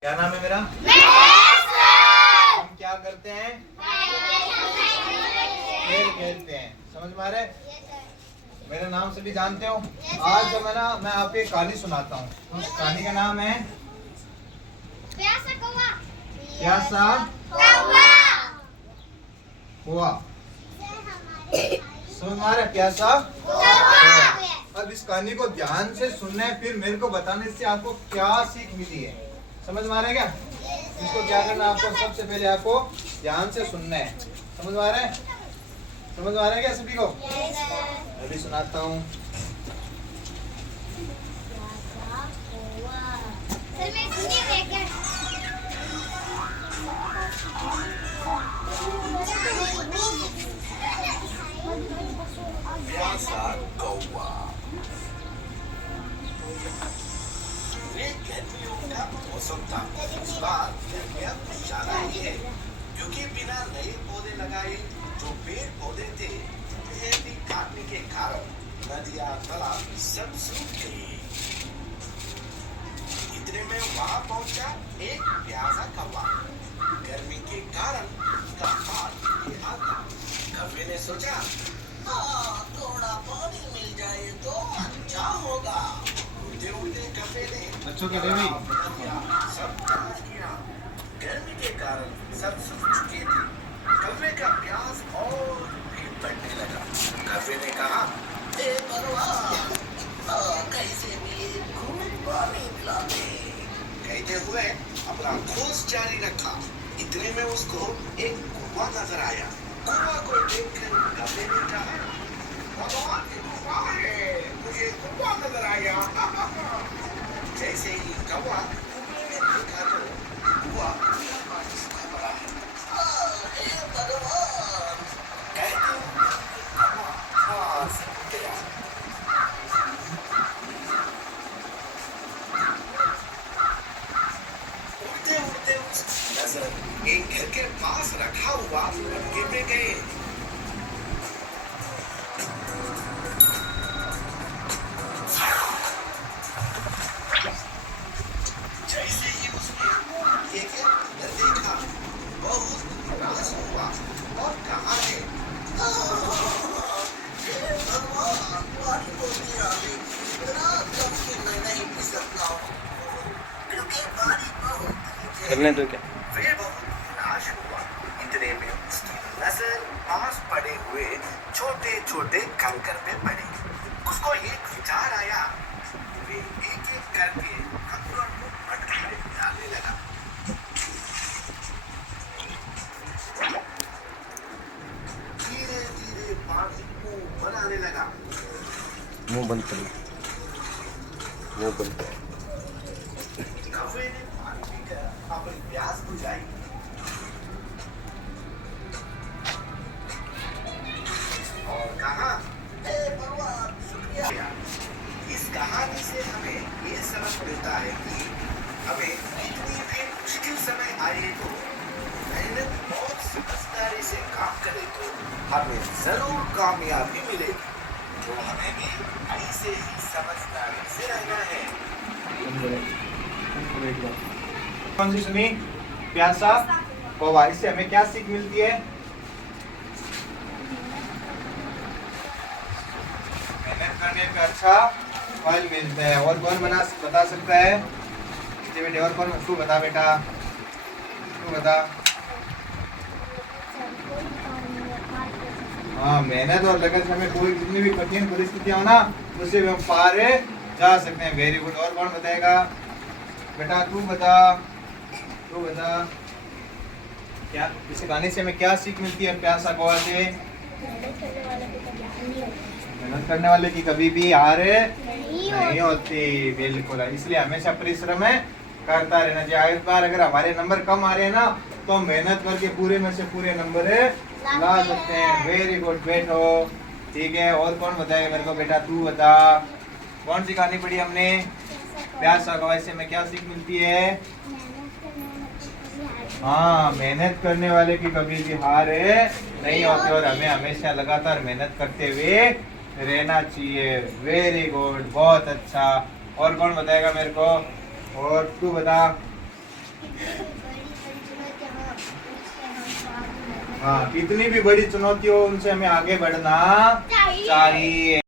क्या नाम है मेरा? हम क्या करते हैं? खेल खेलते हैं। समझ में आ रहा है? मेरा नाम सभी जानते हो। आज मैं आपको एक कहानी सुनाता हूँ। उस कहानी का नाम है प्यासा कौवा। समझ में आ रहा है? प्यासा कौवा। अब इस कहानी को ध्यान से सुनना है, फिर मेरे को बताने से आपको क्या सीख मिली है। समझ में आ रहा है क्या? इसको क्या करना है, आपको सबसे पहले आपको ध्यान से सुनना है। समझ में आ रहा है? समझ में आ रहा है क्या सभी को? अभी सुनाता हूँ। प्यासा कौवा। गर्मियों का मौसम था। इस बार गर्मियाँ कुछ ज्यादा ही है, क्योंकि बिना नए पौधे लगाए जो पेड़ पौधे थे वे भी काटने के कारण नदियाँ तालाब सब सूख गए। इतने में वहाँ पहुंचा एक प्यासा कौवा। गर्मी के कारण उसका हाथ बेहाल था। कौवे ने सोचा, थोड़ा पानी मिल जाए तो अच्छा होगा। उड़ते उड़ते कौवे ने अच्छो के देवी सब तलाश किया। गर्मी के कारण सब सूख चुके थे। कौवे का प्यास और भी बढ़ने लगा। कौवे ने कहा, ए भगवान, कैसे भी खूब पानी पिला दे। कहते हुए अपना खोज जारी रखा। इतने में उसको एक कुआं नजर आया। कुआं को देखकर कौवे ने कहा, भगवान की कृपा है, मुझे कुआं नजर आया। जैसे ही कौवा कुएं में देखा तो कुआं पूरा पानी सूखा पड़ा है। हे भगवान, कहते हुए कौवा पास गया। उड़ते उड़ते उसकी नजर एक घर के पास रखा हुआ मटके पे गए। जैसे ही उसने एक देखा, बहुत निराश हुआ और कहा है, हे भगवान, पानी को पिला दे, इतना कभी मैं नहीं पी सकता हूँ, क्योंकि पानी बहुत करने दो क्या? वे बहुत निराश हुआ। इतने में उसकी नजर पास पड़े हुए छोटे छोटे कंकर पे पड़ी। उसको एक विचार आया। वे एक एक करके कंकरों को मटके में डालने लगा। धीरे धीरे पानी मुंह बनाने लगा। मुंह बंद करो, मुंह बंद करो। कौवे ने पानी पीकर अपनी प्यास बुझाई और कहा, हे भगवान, शुक्रिया। इस कहानी से हमें ये सबक मिलता है कि हमें कितनी भी मुश्किल समय आए तो मेहनत और समझदारी से काम करें तो हमें जरूर कामयाबी मिलेगी। तो हमें भी ऐसे ही समझदारी से रहना है। कौन सी सुनी? प्यासा कौवा। इससे हमें क्या सीख मिलती है? मेहनत करने पे अच्छा फल मिलता है। और कौन बता सकता है? जी बेटे, और कौन? तू बता बेटा, तू बता। हाँ, मेहनत और लगन से हमें कोई जितनी भी कठिन परिस्थितियां हो ना, उससे भी हम पार जा सकते हैं। Very good. और कौन बताएगा? बेटा तू बता, तू बता। क्या इस कहानी से हमें क्या सीख मिलती है? प्यासा कौवा से मेहनत करने वाले की कभी भी हार नहीं होती। बिल्कुल, इसलिए हमेशा परिश्रम करता रहना चाहिए। इस बार अगर हमारे नंबर कम आ रहे हैं ना, तो हम मेहनत करके पूरे में से पूरे नंबर ला सकते हैं। वेरी गुड बेटो, ठीक है। और कौन बताएगा मेरे को? बेटा तू बता, कौन सी कहानी पढ़ी हमने? प्यासा कौवा से हमें क्या सीख मिलती है? हाँ, मेहनत करने वाले की कभी भी हार नहीं होती और हमें हमेशा लगातार मेहनत करते हुए रहना चाहिए। वेरी गुड, बहुत अच्छा। और कौन बताएगा मेरे को? और तू बता। हाँ, कितनी भी बड़ी चुनौती हो उनसे हमें आगे बढ़ना चाहिए।